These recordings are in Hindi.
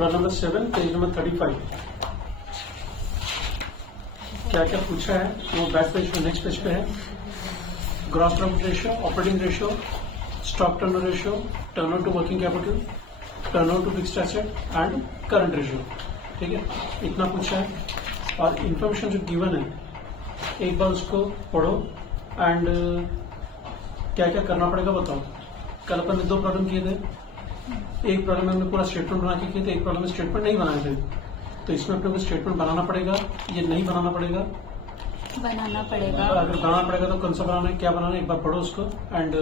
Problem number 7 page number 35। क्या क्या पूछा है वो बैक पेज पे नेक्स्ट पेज पे है। Gross profit ratio, operating ratio, stock turnover ratio, turnover to working capital, turnover to fixed asset and current ratio. ठीक है, इतना पूछा है और इंफॉर्मेशन जो गिवन है एक बार उसको पढ़ो एंड क्या क्या करना पड़ेगा बताओ। कल अपन ने 2 प्रॉब्लम किए थे, एक प्रॉब्लम में हमने पूरा स्टेटमेंट बना के किए थे, एक प्रॉब्लम में स्टेटमेंट नहीं बनाए थे। तो इसमें अपने को स्टेटमेंट बनाना पड़ेगा, ये नहीं बनाना पड़ेगा, बनाना पड़ेगा। अगर बनाना पड़ेगा तो कौन सा बनाना है, क्या बनाना है, एक बार पढ़ो उसको and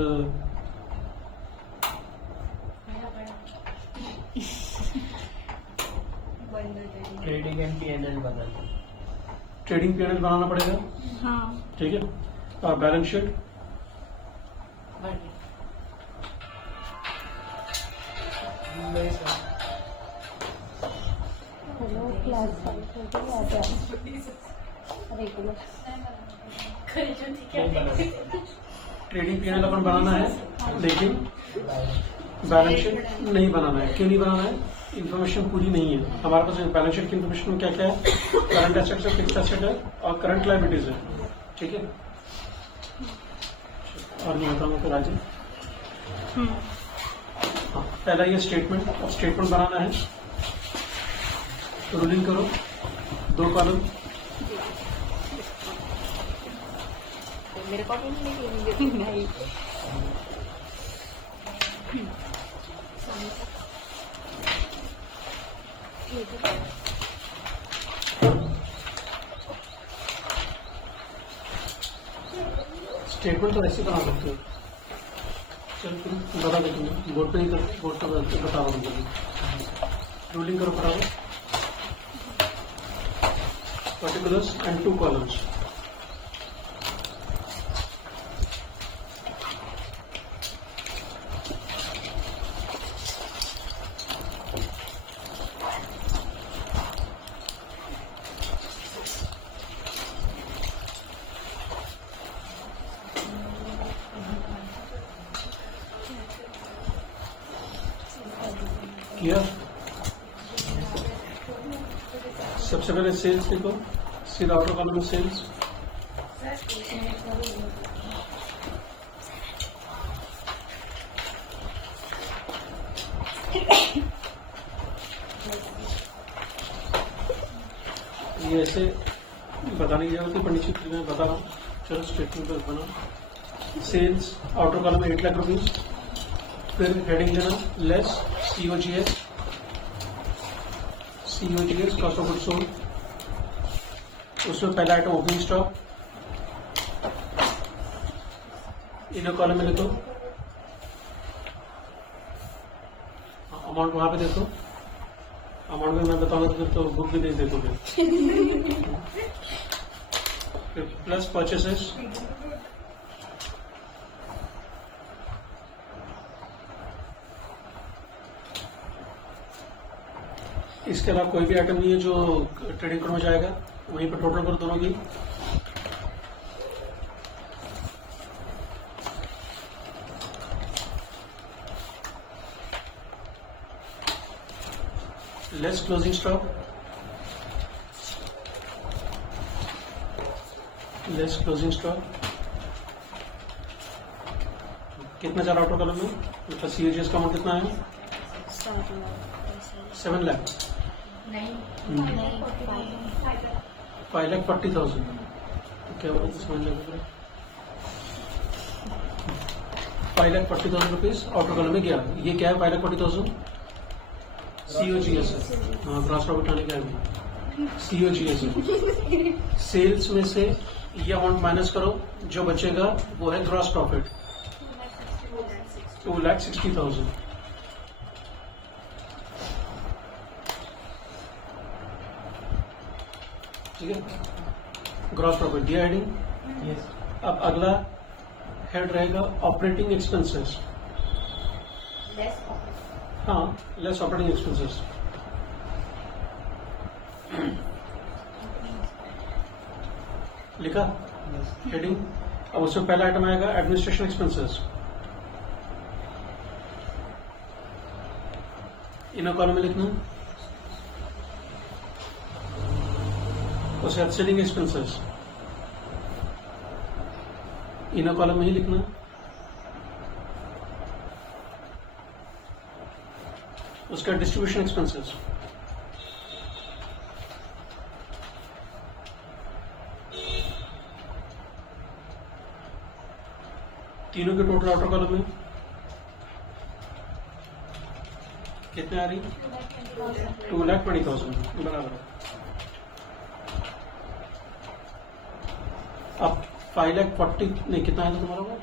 trading and PNL trading PNL बनाना पड़ेगा। हाँ, ठीक है, और बैलेंस शीट हेलो क्लास 5 आ जाओ रेगुलर। ट्रेडिंग पीएनएल अपन बनाना है लेकिन बैलेंस शीट नहीं बनाना है। क्यों नहीं बनाना है, इन्फॉर्मेशन पूरी नहीं है हमारे पास। बैलेंस शीट की इन्फॉर्मेशन में क्या क्या है, करंट एसेट्स है, फिक्स्ड एसेट है और करंट लायबिलिटीज है। ठीक है, और नहीं बताऊंगा फिर आगे। हाँ, पहला ये स्टेटमेंट, अब स्टेटमेंट बनाना है तो रूलिंग करो 2 कॉलम। मेरे को नहीं। स्टेटमेंट तो ऐसे बना सकते हो। चल फिर बता दे, तुम्हें बोर्ड पे ही कर, बोर्ड पे बता रहा हूँ। रूलिंग करो फटाफट, पर्टिकुलर्स एंड 2 कॉलम्स। किया, सबसे पहले सेल्स लिखो, सीधा आउटर कॉलम में सेल्स। ये ऐसे बताने की जरूरत है पर नीचे मैं बता रहा हूँ। चलो स्टेटमेंट पर बना, सेल्स आउटर कॉलम में 8 लाख रुपीज, फिर हेडिंग देना less COGS, cost of goods sold. उसमें पहला item opening stock, inner column में लिखो, अमाउंट वहां पे देखो, अमाउंट में मैं बताऊंगा तो बुक भी दे दोगे। फिर प्लस परचेसेस, इसके अलावा कोई भी आइटम नहीं है जो ट्रेडिंग अकाउंट में जाएगा, वहीं पर टोटल कर दोनों की। Less closing stock, less closing stock कितना जा रहा आउटर कॉलम में, मतलब COGS का अमाउंट कितना है, 7 लाख, 5,40,000। क्या बोला समझ लगा, 5,40,000 रुपीज आउटर कॉलम में गया। ये क्या है 5,40,000, COGS है। हाँ, ग्रॉस प्रॉफिट आने क्या है, COGS है। सेल्स में से ये अमाउंट माइनस करो, जो बचेगा वो है ग्रॉस प्रॉफिट, 2,60,000। ठीक है, ग्रॉस प्रॉफिट दिया हेडिंग। अब अगला हेड रहेगा ऑपरेटिंग एक्सपेंसेस। हाँ, लेस ऑपरेटिंग एक्सपेंसेस। लिखा हेडिंग। अब उसमें पहला आइटम आएगा एडमिनिस्ट्रेशन एक्सपेंसेस। इनर कॉलम में लिखना उसके बाद सेलिंग एक्सपेंसेस इनर कॉलम में ही लिखना है। उसका डिस्ट्रीब्यूशन एक्सपेंसेस तीनों के टोटल आउटर कॉलम में कितने आ रही? 2,20,000 बराबर है। अब 5,40,000 नहीं, कितना है तुम्हारा वो?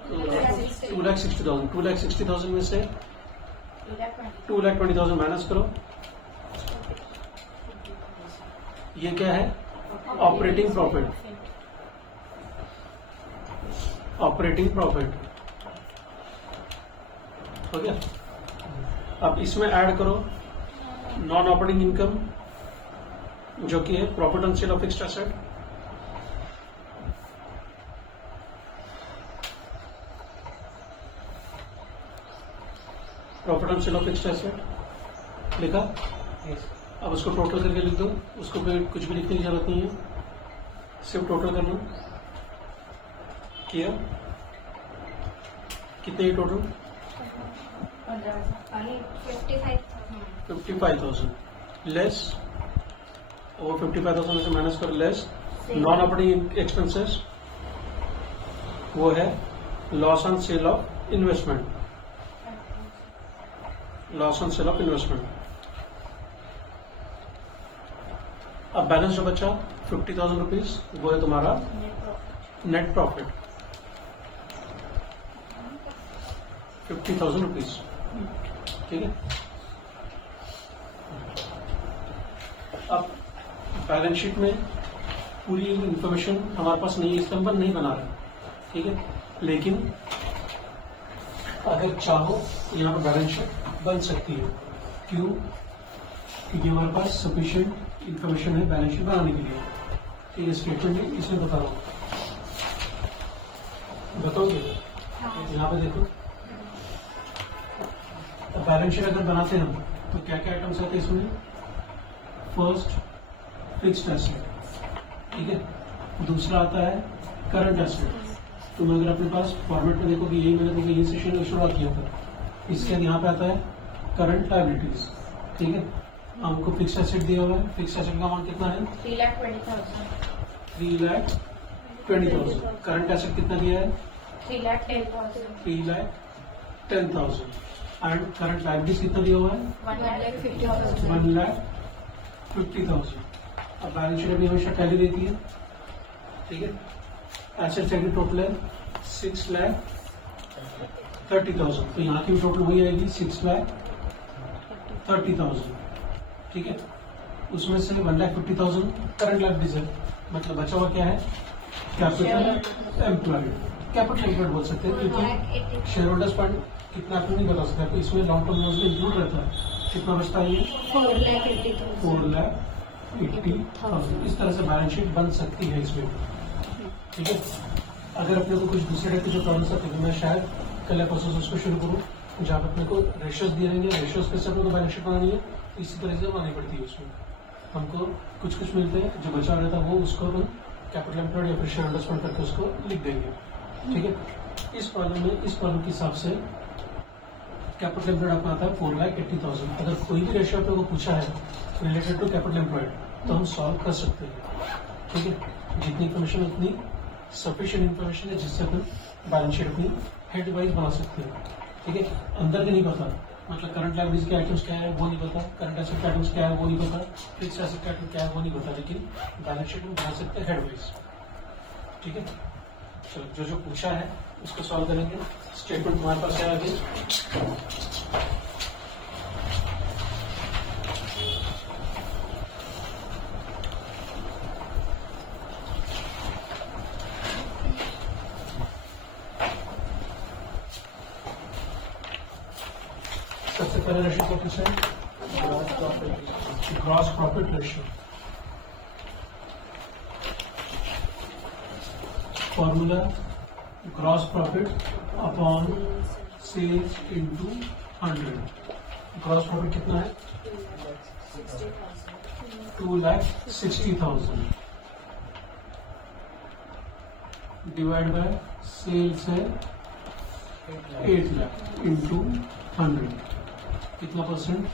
2,60,000। 2,60,000 में से 2,20,000 माइनस करो। ये क्या है? Operating profit. ऑपरेटिंग प्रॉफिट हो गया। अब इसमें ऐड करो नॉन ऑपरेटिंग इनकम जो कि है profit on sale of fixed asset. Profit on sale of fixed asset लिखा। अब उसको टोटल करके लिख दो, उसको कुछ भी लिखने की जरूरत नहीं है, सिर्फ टोटल करना। किया कितने टोटल? 55,000 लेस, और 55,000 में से माइनस कर लेस नॉन ऑपरेटिंग एक्सपेंसेस, वो है loss on sale of investment. Loss on sale of investment. अब बैलेंस जो बचा 50,000 रुपीज, वो है तुम्हारा नेट प्रॉफिट। 50,000 रुपीज, ठीक है। अब बैलेंस शीट में पूरी इंफॉर्मेशन हमारे पास नहीं है, इस नंबर नहीं बना रहे, ठीक है। लेकिन अगर चाहो तो यहाँ पर बैलेंस शीट बन सकती है। क्यों? क्योंकि हमारे पास सफिशिएंट इंफॉर्मेशन है बैलेंस शीट बनाने के लिए। तो ये स्टेटमेंट भी इसमें बता रहा हूँ, बताओगे? यहाँ पे देखो, बैलेंस शीट अगर बनाते हैं हम तो क्या क्या आइटम्स आते हैं इसमें? फर्स्ट फिक्स्ड एसेट, ठीक है। दूसरा आता है करंट एसेट। तुम अगर अपने पास फॉर्मेट में देखो कि यही मैंने तो ये सेशन शुरुआत किया था, इसके बाद यहाँ पे आता है करंट लायबिलिटीज, ठीक है। हमको फिक्स्ड एसेट दिया हुआ है, फिक्स्ड एसेट का अमाउंट कितना है? 3,20,000। करंट एसेट कितना दिया है? 3,10,000। एंड करंट लायबिलिटीज कितना दिया हुआ है? 1,50,000। अब बैलेंस शीट अभी हमेशा टैली देती है, ठीक है। एसेट साइड टोटल है 6,30,000, तो यहाँ की टोटल वही आएगी 6,30,000, ठीक है। उसमें से 1,50,000 करंट लायबिलिटीज है, मतलब बचा हुआ क्या है? Capital employed. कैपिटल एम्प्लॉयड बोल सकते हैं, क्योंकि शेयर होल्डर्स फंड कितना आपको नहीं बता सकता, तो इसमें लॉन्ग टर्म लोन्स में इंक्लूड रहता है। कितना बचता है ये? 4,80,000। इस तरह से बैलेंस शीट बन सकती है इसमें, ठीक है। अगर अपने को कुछ दूसरे टाइप के जो प्रॉब्लम्स आते हैं, मैं शायद कल या परसों उसको शुरू करूँ, जहाँ पे अपने को रेशियोज दिए रहेंगे, रेशियोज के साथ बैलेंस शीट बनानी है, इसी तरह से बनानी पड़ती है। उसमें हमको कुछ कुछ मिलते हैं, जो बचा रहता है वो उसको हम कैपिटल एम्प्लॉयड या फिर शेयर होल्डर्स फंड करके उसको लिख देंगे, ठीक है। इस प्रॉब्लम में, इस प्रॉब्लम के हिसाब से कैपिटल एम्प्लॉयड आपका आता है 4,80,000। अगर कोई भी रेशियो आपको पूछा है रिलेटेड टू कैपिटल एम्प्लॉयड तो हम सॉल्व कर सकते हैं, ठीक है। जितनी इन्फॉर्मेशन उतनी सफिशिएंट इन्फॉर्मेशन है जिससे अपन बैलेंस शीट अपनी हेड वाइज बना सकते हैं, ठीक है। अंदर के नहीं पता, मतलब करंट लायबिलिटीज के आइटम्स क्या है वो नहीं पता, करंट एसेट के आइटम्स क्या है वो नहीं पता, फिक्स्ड एसेट के आइटम क्या है वो नहीं पता, लेकिन बैलेंस शीट में बना सकते हैं हेड वाइज, ठीक है। चलो, जो जो पूछा है उसको सॉल्व करेंगे। स्टेटमेंट हमारे पास है आगे। सबसे पहला रेशियो क्या पूछा है? Gross profit ratio. Formula gross profit upon sales into 100। Gross profit कितना है? 2,60,000। डिवाइड बाय सेल्स है 8 लाख इंटू 100 कितना परसेंट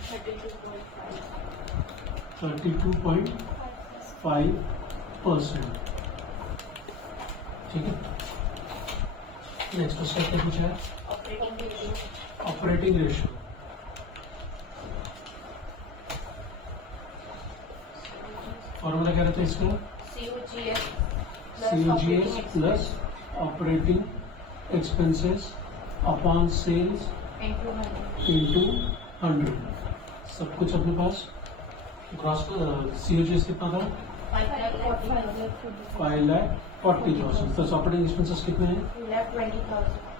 32.5%। ठीक है। नेक्स्ट उसका क्या पूछा है ऑपरेटिंग रेशियो। फॉर्मूला क्या रहता है इसका COGS plus operating expenses upon sales into 100। सब कुछ अपने पास। ग्रॉस COGS कितना था 5,40,000 प्लस ऑपरेटिंग एक्सपेंसेस कितने हैं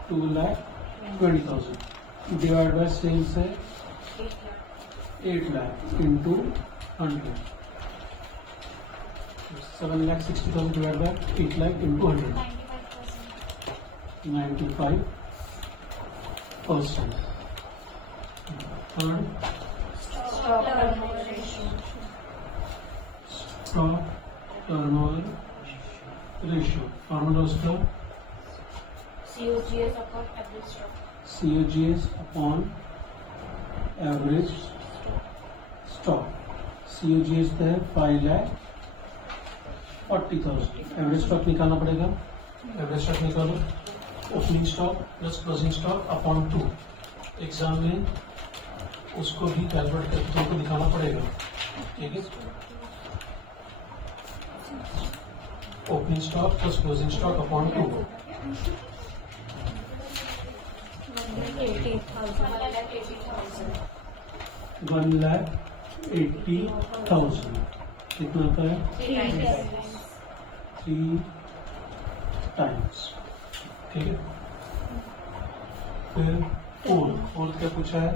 2,20,000 डिवाइड बाय सेल्स है 8 lakh into 100 7,60,000 divide by 8 lakh into 100 95%। Third stock turnover ratio. Formula उसका COGS upon average stock. COGS है 5,40,000। एवरेज स्टॉक निकालना पड़ेगा। एवरेज स्टॉक निकालो opening stock plus closing stock upon 2। Exam में उसको भी कैलकुलेट करके तुमको दिखाना पड़ेगा। ठीक है। Opening stock plus closing stock upon 2 1,80,000 कितना आता है 3 टाइम्स। ठीक है। फिर फोर्थ क्या पूछा है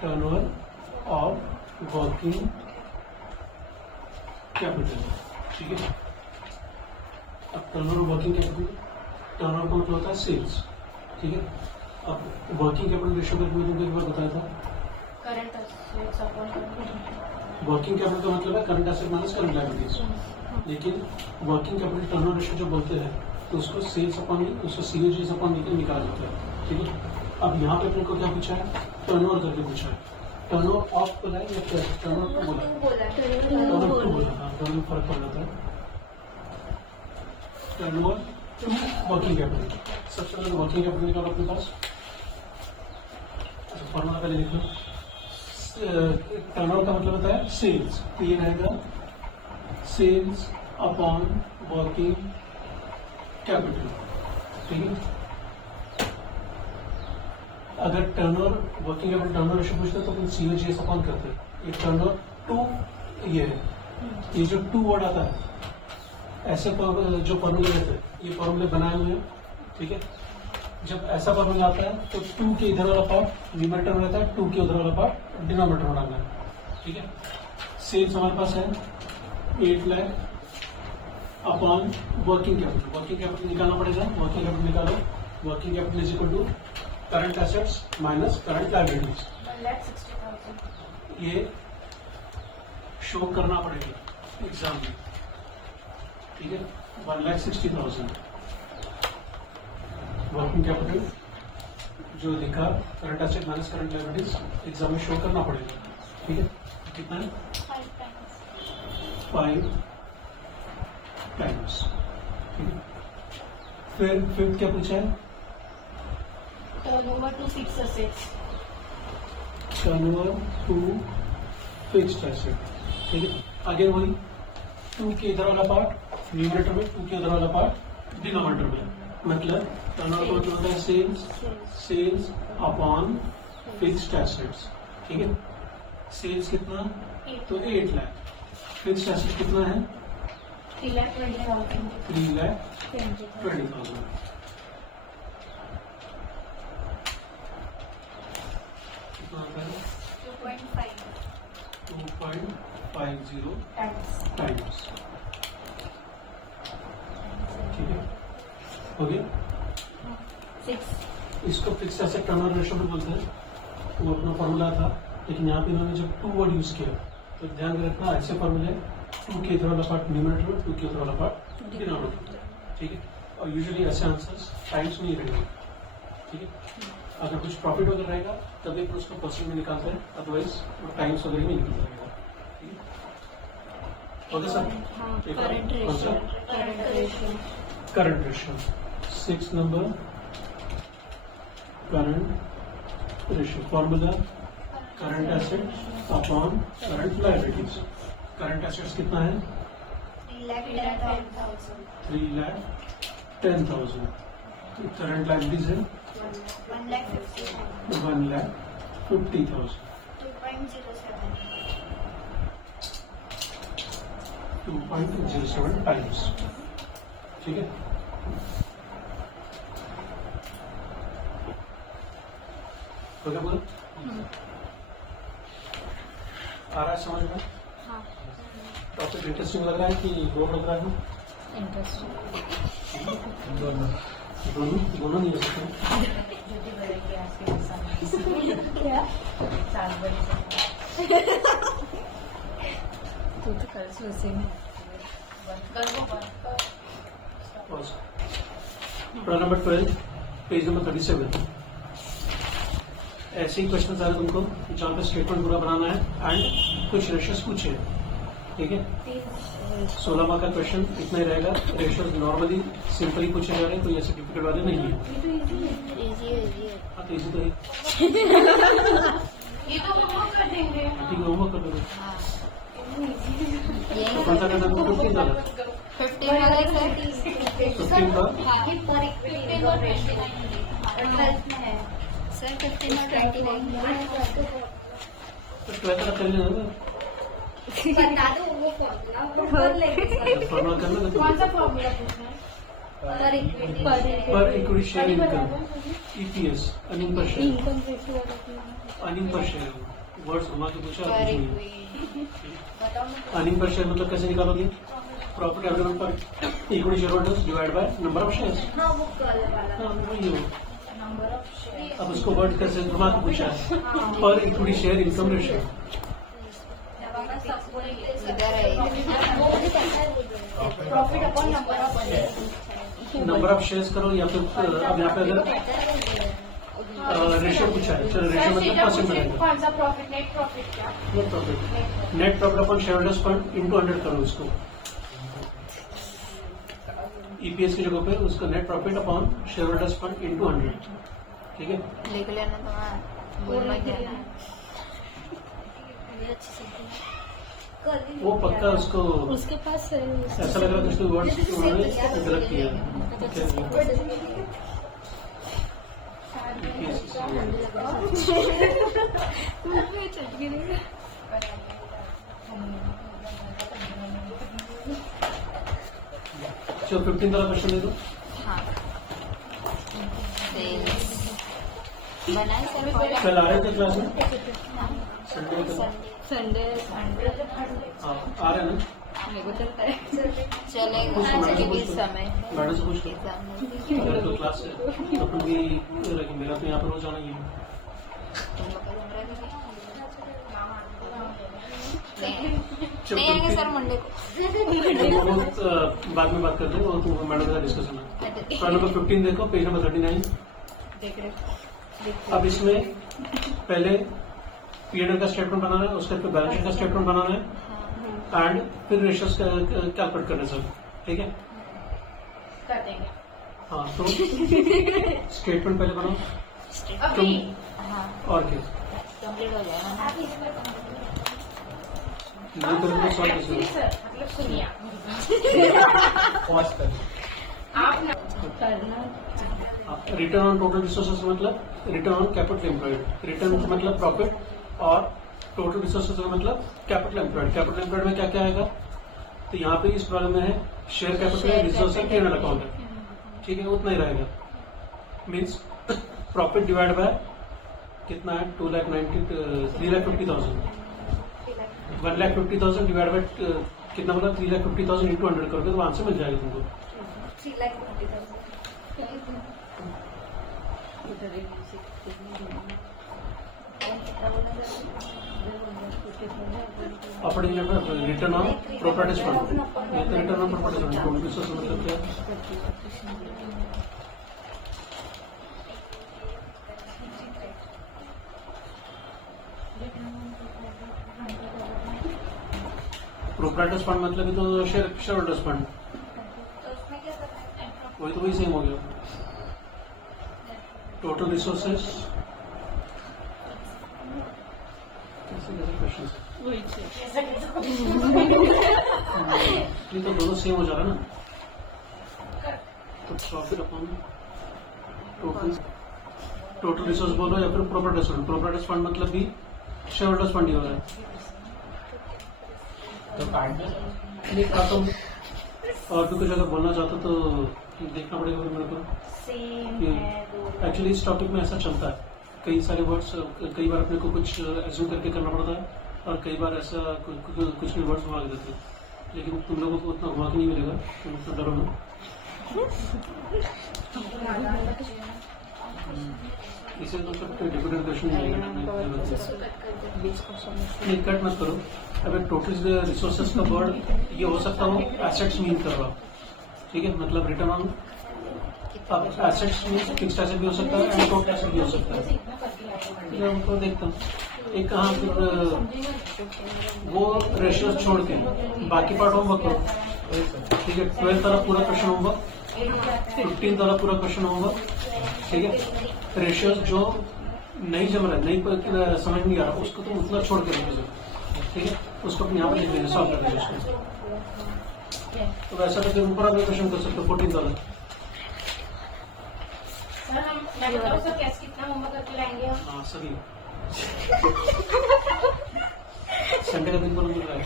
टर्नओवर ऑफ वर्किंग कैपिटल। ठीक है। अब टर्नओवर वर्किंग कैपिटल टर्नओवर का मतलब होता है सेल्स। ठीक है। अब वर्किंग कैपिटल रेशियो का मैंने तुमको एक बार बताया था। वर्किंग कैपिटल का मतलब है current asset minus current liabilities. लेकिन वर्किंग कैपिटल टर्नओवर रेशियो जो बोलते हैं तो उसको सेल्स अपॉन उसको COGS अपॉन निकाला जाता है। ठीक है। अब यहाँ पे अपने को क्या पूछा है टर्नओवर करके पूछा है। टर्नओवर ऑफ बोला है या टर्नओवर टू बोला टर्नओवर टू बोला। हाँ दोनों में फर्क पड़ जाता है। Turnover to working capital. सबसे पहले वर्किंग कैपिटल निकालो अपने पास। फॉर्मूला पहले लिख लो। टर्नओवर का मतलब होता है सेल्स। तो ये रहेगा सेल्स अपॉन वर्किंग कैपिटल। ठीक है। अगर turnover working capital turnover ratio पूछते हैं तो अपन COGS अपॉन करते हैं। ये टर्नओवर टू ये है। ये जो टू वर्ड आता है ऐसे जो फॉर्मूले रहते हैं ये फॉर्मूले बनाए हुए हैं। ठीक है। जब ऐसा फॉर्मूला आता है तो 2 के इधर वाला पार्ट न्यूमरेटर में रहता है 2 के उधर वाला पार्ट डिनोमिनेटर में डालना है। ठीक है। सेल्स हमारे पास है 8 lakh upon working capital. Working capital निकालना पड़ेगा। वर्किंग कैपिटल निकालो। Working capital is equal to current assets minus current liabilities. ये शो करना पड़ेगा एग्जाम में। ठीक है। 1,60,000 वर्किंग कैपिटल जो लिखा current asset minus current liabilities exam में शो करना पड़ेगा। ठीक है। कितना है 5 टाइम्स। ठीक है। फिर फिफ्थ क्या पूछा है turnover to fixed assets. Turnover to fixed asset. ठीक है। आगे वही 2 के इधर वाला पार्ट न्यूमरेटर में 2 के उधर वाला पार्ट डिनोमिनेटर में। मतलब टर्नओवर का मतलब होता है सेल्स अपॉन फिक्स्ड एसेट्स। ठीक है। सेल्स कितना तो 8 लाख। फिक्स्ड एसेट कितना है 3,20,000। 3,20,000। कितना आता है 2.50 टाइम्स। ठीक है। हो गया। 6 इसको फिक्स एसेट टर्नओवर रेशियो भी बोलते हैं। वो अपना फॉर्मूला था लेकिन यहाँ पे इन्होंने जब 2 वर्ड यूज किया तो ध्यान में रखना ऐसे फॉर्मूले 2 के इधर वाला पार्ट न्यूमरेटर में, 2 के उधर वाला पार्ट डिनोमिनेटर, ठीक है। और यूजुअली ऐसे आंसर्स टाइम्स में ही रहेंगे, ठीक है। अगर कुछ प्रॉफिट वगैरह रहेगा तभी फिर उसको परसेंट में निकालते हैं, अदरवाइज वो टाइम्स वगैरह में निकलता रहेगा, ठीक है। Okay sir, current ratio current ratio 6 number current ratio formula current asset upon current liabilities. Current assets कितना है 3,10,000। करंट लायबिलिटीज है 1,50,000। 2.07 टाइम्स, ठीक है। हो गया बोलो, आ रहा है समझ में? टॉपिक इंटरेस्टिंग लग रहा है कि बोर लग रहा है? दोनों दोनों नहीं हो सकते। तू तो कल से उसे प्रॉब्लम नंबर 12 पेज नंबर 37। ऐसे ही क्वेश्चन आ रहे तुमको जहाँ पे स्टेटमेंट पूरा बनाना है एंड कुछ रेशियोज पूछे, ठीक है। 16 मार्क का क्वेश्चन इतना ही रहेगा। रेशियोज नॉर्मली सिंपल ही पूछे जा रहे हैं, कोई ऐसे डिफिकल्ट वाले नहीं है। हाँ तो इजी तो है, ये तो होमवर्क कर देंगे। ठीक है, होमवर्क कर दो। तो कौन सा करना है? 15 वाला 15 वाला सर 15 का सर 15 और 29 तो 12 का कर लेना ना, बता दो वो फॉर्मूला फॉर्मूला करना तो कौन सा फॉर्मूला पूछना है पर equity share income EPS earning per share, earning per share words घुमा के पूछा। अर्निंग पर शेयर मतलब कैसे निकालोगे? प्रॉफिट एवरेज पर equity share holders divide by number of shares. हाँ वही हो। अब उसको वर्ड कैसे घुमा के पूछा है? पर equity share income ratio. Profit upon number of shares करो या फिर अब यहाँ पे अगर रेशियो पूछा है, चलो रेशियो मतलब परसेंट रहेगा। कौन सा प्रॉफिट नेट प्रॉफिट क्या net profit upon share holders fund into 100 करो इसको। ईपीएस की जगह पे उसका net profit upon share holders fund into 100, ठीक है। लिख लेना तुम्हारा बोलना क्या है। वो पक्का उसको उसके पास ऐसा लग रहा था उसको वर्ड्स उन्होंने गलत किया। चलो 15 वाला क्वेश्चन दे दो। बनाए सर कल आ रहे थे क्लास में? संडे को संडे हाँ आ रहे हैं ना? मेरे को चलता है चलेगा क्योंकि समय मैडम से पूछ लो अगर तो क्लास है तो अपन भी रखें। मेरा तो यहाँ पर रोज आना ही है। नहीं आएंगे सर मंडे को। वो बाद में बात करते हैं, वो तुम मैडम का डिस्कशन है। प्रॉब्लम नंबर 15 देखो, पेज नंबर 39। देख रहे अब इसमें पहले पीएनएल का स्टेटमेंट बनाना है, उसके बाद बैलेंस शीट का स्टेटमेंट बनाना है एंड फिर रेशियोज कैलकुलेट करना है सब, ठीक है। कर देंगे। हाँ तो स्टेटमेंट पहले बनाओ अभी तुम और क्या कंप्लीट हो जाएगा नहीं करोगे तो सॉल्व कैसे होगा? सर मतलब सुनिए आप ना करना रिटर्न ऑन टोटल रिसोर्सेज मतलब return on capital employed. Return मतलब प्रॉफिट और टोटल रिसोर्सेज का मतलब कैपिटल एम्प्लॉयड। कैपिटल एम्प्लॉयड में क्या क्या आएगा? तो यहाँ पे इस प्रॉब्लम में है शेयर कैपिटल रिसोर्स है P&L अकाउंट है, ठीक है, उतना ही रहेगा। मीन्स प्रॉफिट डिवाइड बाय कितना है 3,50,000 1,50,000 डिवाइड बाय कितना बोला 3,50,000 इंटू 100 करोगे तो आंसर मिल जाएगा तुमको। 3,50,000 operating return on properties fund, ये तो return on properties fund total resource मतलब क्या है? प्रोप्राइटर्स फंड मतलब कि तो शेयर होल्डर्स फंड, तो उसमें क्या करना है? वही तो वही सेम हो गया। टोटल रिसोर्सेस कैसे कैसे क्वेश्चन, ये तो दोनों सेम हो जा रहा है ना। तो प्रॉफिट अपॉन टोटल रिसोर्स बोलो या फिर प्रॉपर्टीज फंड। प्रॉपर्टीज फंड मतलब भी शेयर होल्डर्स फंड ही हो रहा है। तो काट दो। नहीं आता हूँ, और भी कुछ अगर बोलना चाहते तो देखना पड़ेगा मेरे को। सेम है दो। एक्चुअली इस टॉपिक में ऐसा चलता है, कई सारे वर्ड्स कई बार अपने को कुछ एज्यूम करके करना पड़ता है, और कई बार ऐसा कुछ भी वर्ड्स घुमा के देते हैं, लेकिन तुम लोगों को उतना घुमा के नहीं मिलेगा, तुम उतना डरो ना। इसे मतलब कोई डिफिकल्ट क्वेश्चन नहीं कट मत करो। अब टोटल रिसोर्सेज का वर्ड ये हो सकता हो एसेट्स मीन कर रहा, ठीक है, मतलब रिटर्न ऑन। अब एसेट्स मीन फिक्स्ड एसेट भी हो सकता है एंड टोटल एसेट भी हो सकता है। मैं उनको देखता हूँ एक कहाँ फिर वो रेशियोज छोड़ के बाकी पार्ट होमवर्क करो, ठीक है। 12 वाला पूरा क्वेश्चन होमवर्क, 15 वाला पूरा क्वेश्चन होमवर्क, ठीक है। रेशियोज जो नहीं जम रहा है, नहीं समझ नहीं आ रहा, उसको तुम उतना छोड़ के रखो, ठीक है। उसको अपने यहाँ पर लिख देंगे, सॉल्व कर देंगे उसको। तो वैसा तो फिर ऊपर आप क्वेश्चन कर सकते हो 14 वाला। सर हम मैं बताऊं सर कैसे कितना होमवर्क करके लाएंगे हम? हाँ सभी संडे का दिन पर मिल रहा है।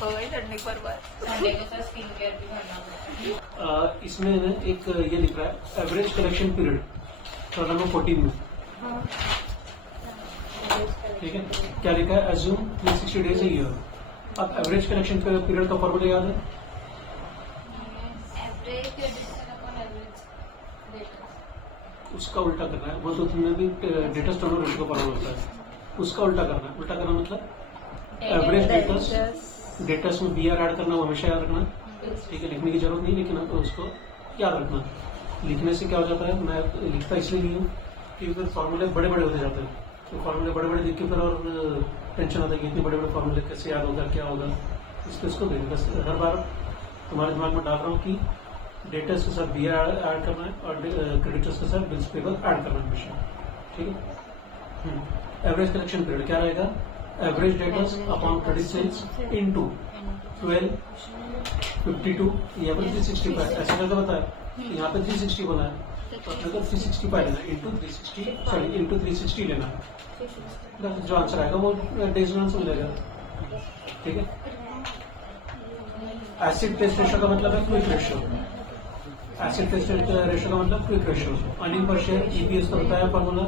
संडे संडे को सर स्किन केयर भी करना पड़ता है। इसमें एक ये लिख रहा है एवरेज कलेक्शन पीरियड, तो नंबर 14 में, ठीक है। क्या लिखा है? Assume 360 days a year. अब एवरेज कलेक्शन पीरियड का फॉर्मूला याद है? Average distance upon average data. उसका उल्टा करना है, वो तो तुमने भी डेटा टर्नओवर रेशियो का फॉर्मूला होता है, उसका उल्टा करना है। उल्टा करना मतलब एवरेज डेटस में BR ऐड करना, वो हमेशा याद रखना, ठीक है। लिखने की जरूरत नहीं, लेकिन आपको उसको याद रखना। लिखने से क्या हो जाता है, मैं लिखता इसलिए नहीं हूँ कि फिर फॉर्मूले बड़े बड़े होते जाते हैं, तो फॉर्मूले बड़े बड़े लिख के फिर और टेंशन आता है कि इतने बड़े बड़े फॉर्मूले कैसे याद होगा, क्या होगा। इसको देखिए, बस हर बार तुम्हारे दिमाग में डाल रहा हूँ कि डेटर्स के साथ BR ऐड करना है और क्रेडिटर्स के साथ बिल्स पेबल ऐड करना है हमेशा, ठीक है। एवरेज कलेक्शन पीरियड क्या रहेगा? Average debtors upon credit sales into 12, 52 या फिर 365, ऐसा करके बताया। यहाँ पे 360 बना है, तो अपने को 365 लेना इंटू 360 लेना है। जो आंसर आएगा वो डेज में आंसर मिलेगा, ठीक है। एसिड टेस्ट रेशियो का मतलब है quick ratio. Acid test ratio का मतलब quick ratio. Earning per share EPS का बताया formula.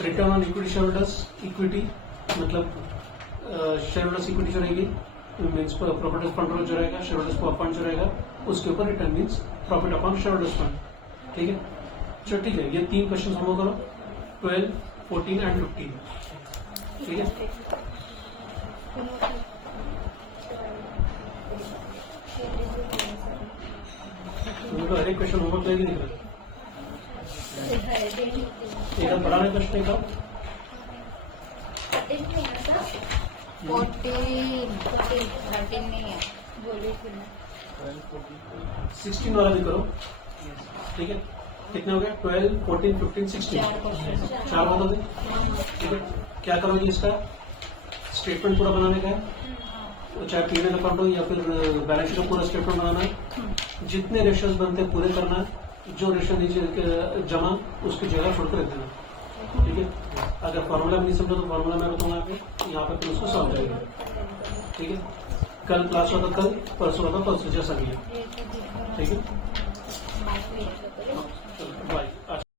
Return on equity share holders equity मतलब शेयर होल्डर्स इक्विटी जो रहेगी मीन्स प्रॉपर्टीज फंड जो रहेगा, शेयर होल्डर्स को फंड जो रहेगा, उसके ऊपर return means profit upon share holders fund, ठीक है। चलो ठीक है, ये 3 क्वेश्चन हम करो, 12, 14 एंड 15, ठीक है। तो हर एक क्वेश्चन होमवर्क लेके दिख रहा है, एकदम पढ़ाने क्वेश्चन एक 13 नहीं है। 16 वाला भी करो, ठीक है। कितने हो गए? 12, 14, 15, 16, 4 बता दे, ठीक है। क्या करोगे? इसका स्टेटमेंट पूरा बनाने का है, चाहे P&L अकाउंट हो या फिर बैलेंस शीट का पूरा स्टेटमेंट बनाना है। जितने रेशियोज बनते पूरे करना है, जो रेशियो नीचे जमा उसकी जगह छोड़ कर रख देना, ठीक है। अगर फॉर्मूला नहीं समझो तो फॉर्मूला मैं बताऊंगा यहाँ पे, फिर उसको सॉल्व करेंगे, ठीक है। कल क्लास होगा कल, परसों होगा परसों, जैसा भी है, ठीक है।